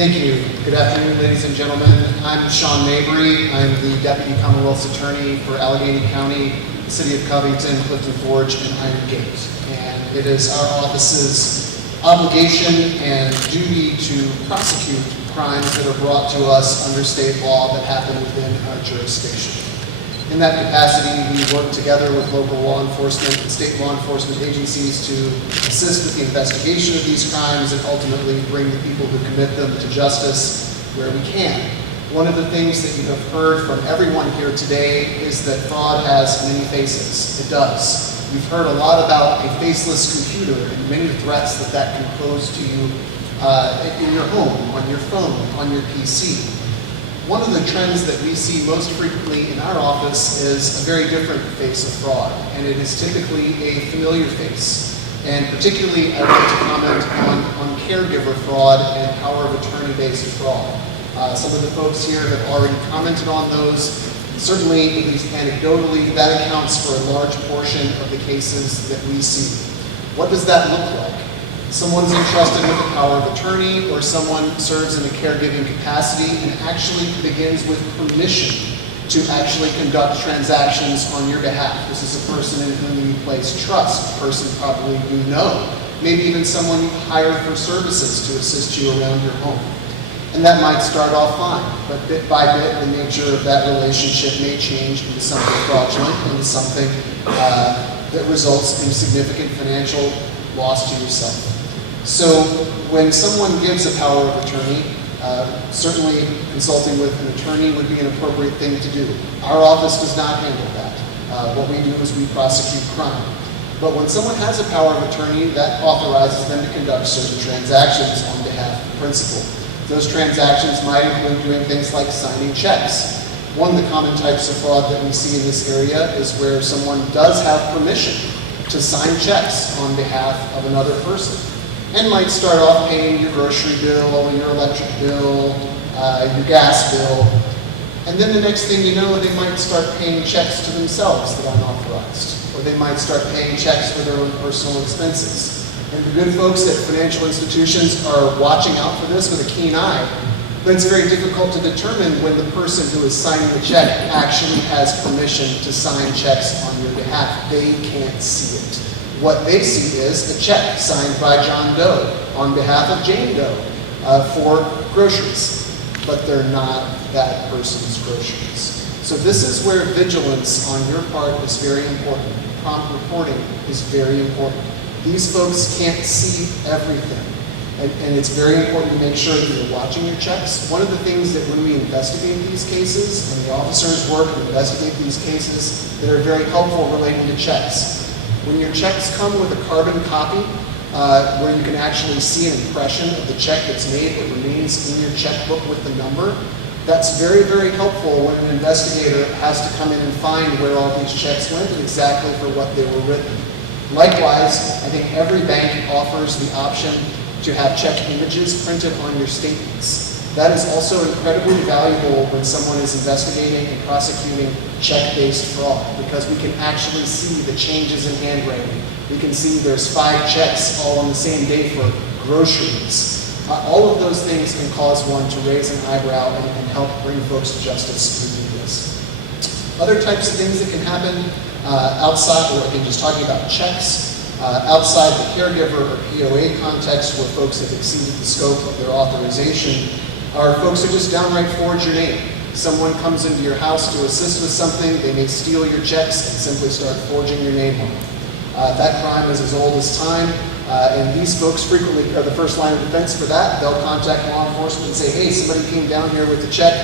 Thank you. Good afternoon, ladies and gentlemen. I'm Shaun Mabry. I'm the Deputy Commonwealth Attorney for Allegheny County, the City of Covington, Clifton Forge, and Iron Gate. And it is our office's obligation and duty to prosecute crimes that are brought to us under state law that happen within our jurisdiction. In that capacity, we work together with local law enforcement and state law enforcement agencies to assist with the investigation of these crimes and ultimately bring the people who commit them to justice where we can. One of the things that you have heard from everyone here today is that fraud has many faces. It does. You've heard a lot about a faceless computer and many threats that can pose to you in your home, on your phone, on your PC. One of the trends that we see most frequently in our office is a very different face of fraud, and it is typically a familiar face. And particularly, I'd like to comment on caregiver fraud and power of attorney-based fraud. Some of the folks here have already commented on those. Certainly, at least anecdotally, that accounts for a large portion of the cases that we see. What does that look like? Someone's entrusted with the power of attorney, or someone serves in a caregiving capacity and actually begins with permission to actually conduct transactions on your behalf. This is a person in whom you place trust, a person probably you know, maybe even someone you hired for services to assist you around your home. And that might start off fine, but bit by bit, the nature of that relationship may change into something fraudulent, into something that results in significant financial loss to yourself. So when someone gives a power of attorney, certainly consulting with an attorney would be an appropriate thing to do. Our office does not handle that. What we do is we prosecute crime. But when someone has a power of attorney, that authorizes them to conduct certain transactions on behalf of the principal. Those transactions might include doing things like signing checks. One of the common types of fraud that we see in this area is where someone does have permission to sign checks on behalf of another person, and might start off paying your grocery bill, your electric bill, your gas bill, and then the next thing you know, they might start paying checks to themselves that are unauthorized, or they might start paying checks for their own personal expenses. And the good folks at financial institutions are watching out for this with a keen eye, but it's very difficult to determine when the person who is signing the check actually has permission to sign checks on your behalf. They can't see it. What they see is a check signed by John Doe on behalf of Jane Doe for groceries, but they're not that person's groceries. So this is where vigilance on your part is very important. Prompt reporting is very important. These folks can't see everything, and it's very important to make sure that you're watching your checks. One of the things that when we investigate these cases, and the officers work and investigate these cases, that are very helpful relating to checks. When your checks come with a carbon copy, where you can actually see an impression of the check that's made that remains in your checkbook with the number, that's very, very helpful when an investigator has to come in and find where all these checks went and exactly for what they were written. Likewise, I think every bank offers the option to have check images printed on your statements. That is also incredibly valuable when someone is investigating and prosecuting check-based fraud, because we can actually see the changes in handwriting. We can see there's 5 checks all on the same day for groceries. All of those things can cause one to raise an eyebrow and help bring folks to justice who do this. Other types of things that can happen outside, or again, just talking about checks, outside the caregiver or POA context where folks have exceeded the scope of their authorization, are folks who just downright forge your name. Someone comes into your house to assist with something, they may steal your checks and simply start forging your name on them. That crime is as old as time, and these folks frequently are the first line of defense for that. They'll contact law enforcement and say, hey, somebody came down here with a check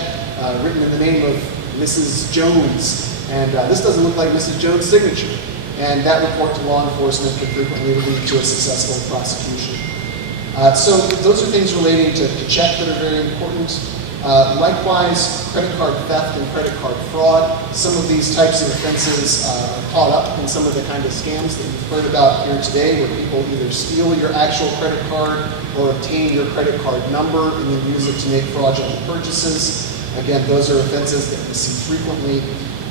written in the name of Mrs. Jones, and this doesn't look like Mrs. Jones' signature. And that report to law enforcement can frequently lead to a successful prosecution. So those are things relating to check that are very important. Likewise, credit card theft and credit card fraud. Some of these types of offenses are caught up in some of the kind of scams that you've heard about here today, where people either steal your actual credit card or obtain your credit card number and then use it to make fraudulent purchases. Again, those are offenses that we see frequently.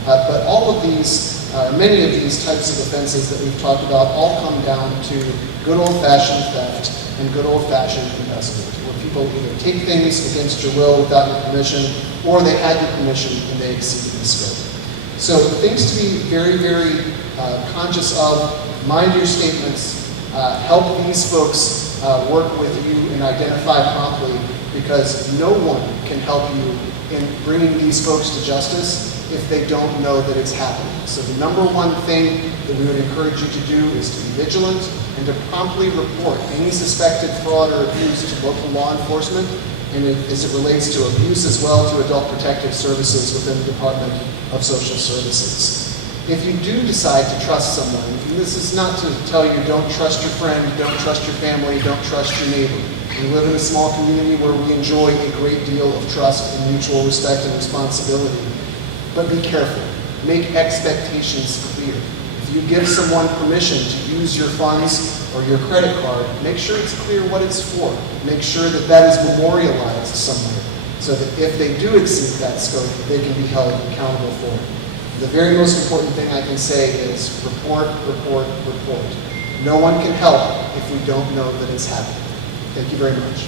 But all of these, many of these types of offenses that we've talked about all come down to good old-fashioned theft and good old-fashioned embezzlement, where people people either take things against your will without your permission, or they had your permission and they exceeded the scope. So things to be very, very conscious of. Mind your statements. Help these folks work with you and identify promptly, because no one can help you in bringing these folks to justice if they don't know that it's happening. So the number one thing that we would encourage you to do is to be vigilant and to promptly report any suspected fraud or abuse to local law enforcement, and as it relates to abuse as well, to Adult Protective Services within the Department of Social Services. If you do decide to trust someone, and this is not to tell you don't trust your friend, don't trust your family, don't trust your neighbor. We live in a small community where we enjoy a great deal of trust and mutual respect and responsibility. But be careful. Make expectations clear. If you give someone permission to use your funds or your credit card, make sure it's clear what it's for. Make sure that that is memorialized somewhere, so that if they do exceed that scope, they can be held accountable for it. The very most important thing I can say is report, report, report. No one can help if we don't know that it's happening. Thank you very much.